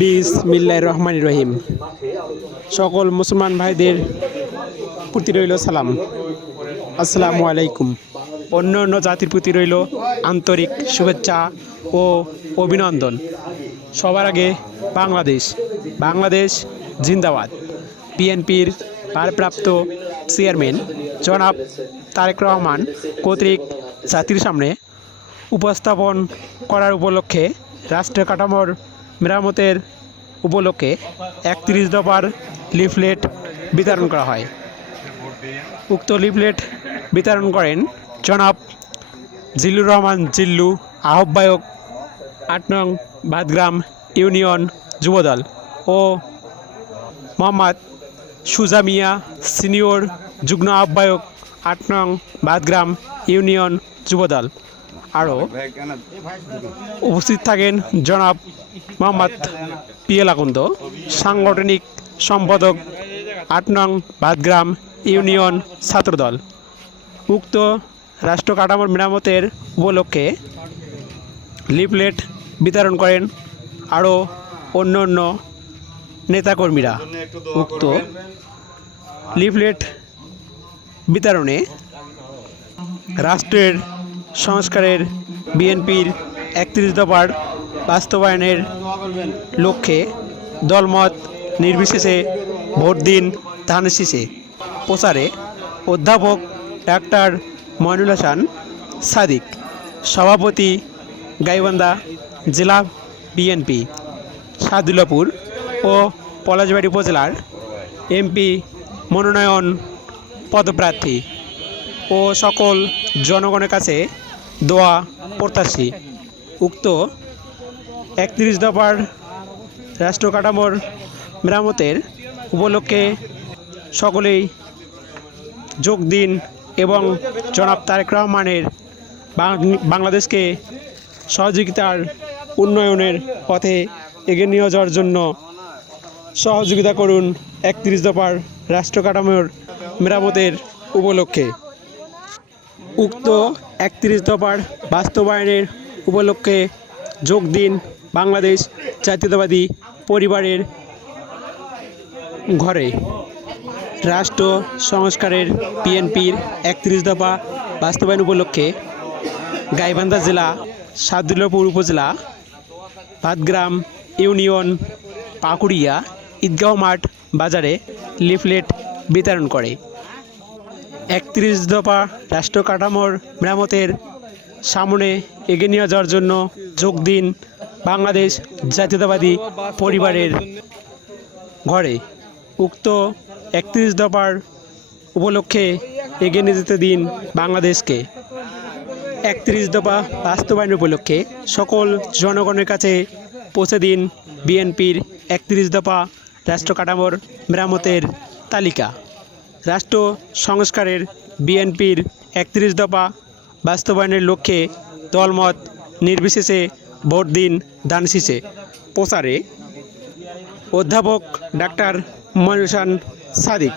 বিসমিল্লাহির রহমানির রহিম। সকল মুসলমান ভাইদের প্রতি রইল সালাম। আসসালামু আলাইকুম। অন্য অন্য জাতির প্রতি রইল আন্তরিক শুভেচ্ছা ও অভিনন্দন। সবার আগে বাংলাদেশ। বাংলাদেশ জিন্দাবাদ। বিএনপির ভারপ্রাপ্ত চেয়ারম্যান জনাব তারেক রহমান কর্তৃক জাতির সামনে উপস্থাপন করার উপলক্ষে রাষ্ট্র কাঠামোর মেরামতের উপলক্ষে একত্রিশ দফার লিফলেট বিতরণ করা হয়। উক্ত লিফলেট বিতরণ করেন জনাব জিল্লুর রহমান জিল্লু, আহ্বায়ক আট নং বাদগ্রাম ইউনিয়ন যুবদল ও মোহাম্মদ সুজামিয়া সিনিয়র যুগ্ম আহ্বায়ক আট নং বাদগ্রাম ইউনিয়ন যুবদল। আরও উপস্থিত থাকেন জনাব মোহাম্মদ পিএল আকন্দ, সাংগঠনিক সম্পাদক আট নং বাদগ্রাম ইউনিয়ন ছাত্রদল। উক্ত রাষ্ট্র কাঠামোর মেরামতের উপলক্ষে লিফলেট বিতরণ করেন আরও অন্য অন্য নেতাকর্মীরা। উক্ত লিফলেট বিতরণে রাষ্ট্রের সংস্কারের বিএনপির একত্রিশ দফার বাস্তবায়নের লক্ষ্যে দলমত নির্বিশেষে ভোট দিন ধান শীষে। প্রচারে অধ্যাপক ডাক্তার ময়নুল হাসান সাদিক, সভাপতি গাইবান্ধা জেলা বিএনপি, সাদুল্লাপুর ও পলাশবাড়ি উপজেলার এমপি মনোনয়ন পদপ্রার্থী ও সকল জনগণের কাছে দোয়া প্রত্যাশী উক্ত একত্রিশ দফার রাষ্ট্র কাঠামোর মেরামতের উপলক্ষে সকলেই যোগ দিন এবং জনাব তারেক রহমানের বাংলাদেশকে সহযোগিতার উন্নয়নের পথে এগিয়ে নিয়ে যাওয়ার জন্য সহযোগিতা করুন একত্রিশ দফার রাষ্ট্র কাঠামোর মেরামতের উপলক্ষে। উক্ত একত্রিশ দফার বাস্তবায়নের উপলক্ষে যোগ দিন বাংলাদেশ জাতীয়তাবাদী পরিবারের ঘরে। রাষ্ট্র সংস্কারের বিএনপির একত্রিশ দফা বাস্তবায়ন উপলক্ষে গাইবান্ধা জেলা, সাদুল্লাপুর উপজেলা, ভাতগ্রাম ইউনিয়ন, পাকুড়িয়া ঈদগাঁও মাঠ বাজারে লিফলেট বিতরণ করে। একত্রিশ দফা রাষ্ট্র কাঠামোর মেরামতের সামনে এগিয়ে নিয়ে যাওয়ার জন্য যোগ দিন বাংলাদেশ জাতীয়তাবাদী পরিবারের ঘরে। উক্ত একত্রিশ দফার উপলক্ষে এগিয়ে নিয়ে যেতে দিন বাংলাদেশকে। একত্রিশ দফা বাস্তবায়ন উপলক্ষে সকল জনগণের কাছে পৌঁছে দিন বিএনপির একত্রিশ দফা রাষ্ট্র কাঠামোর মেরামতের তালিকা। রাষ্ট্র সংস্কারের বিএনপির একত্রিশ দফা বাস্তবায়নের লক্ষ্যে দলমত নির্বিশেষে ভোট দিন দান শীষে। প্রচারে অধ্যাপক ডাক্তার মনুসান সাদিক।